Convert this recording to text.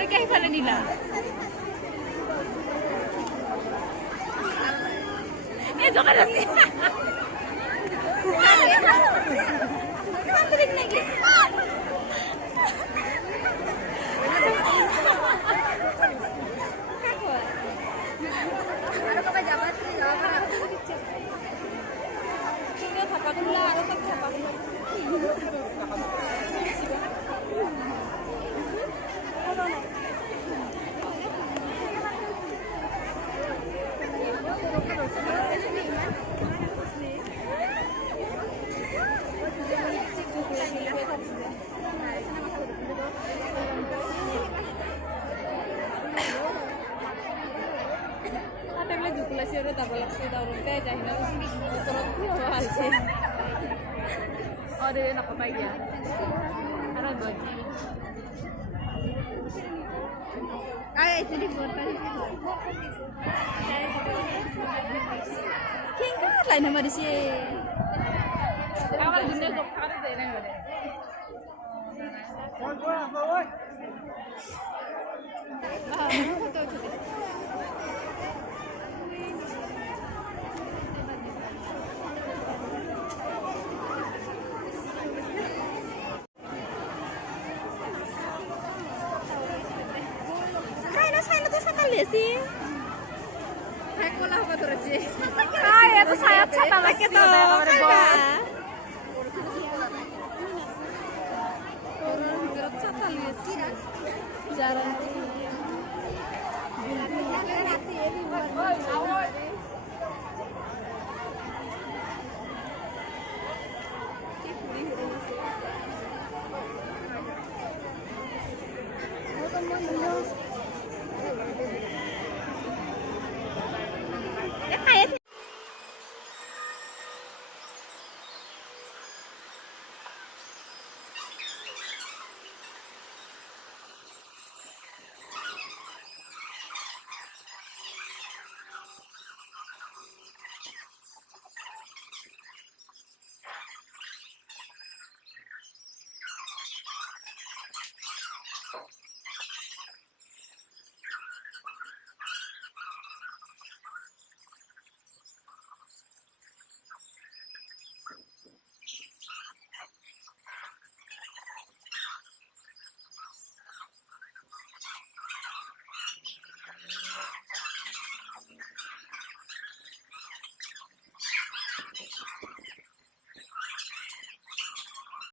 mereka pada nila. Itu kan sih. Pantring lagi. Ano ka ba dapat? Tinggal papa gula, ano pag papa gula. Siro tak boleh sih tahu rumah kayak jahil terus jual sih. Oh dia nak apa ya? Ada gaji. Kayak itu dibuat tadi. Kengkar lah nama di sini. Awal dunia dokter ada ini ada. Foto coba. sih. Heko lah apa terus sih? Kayak tuh saya cata lagi tuh. Orang gerak cata lihat sih. Jarang. Oh, teman-teman.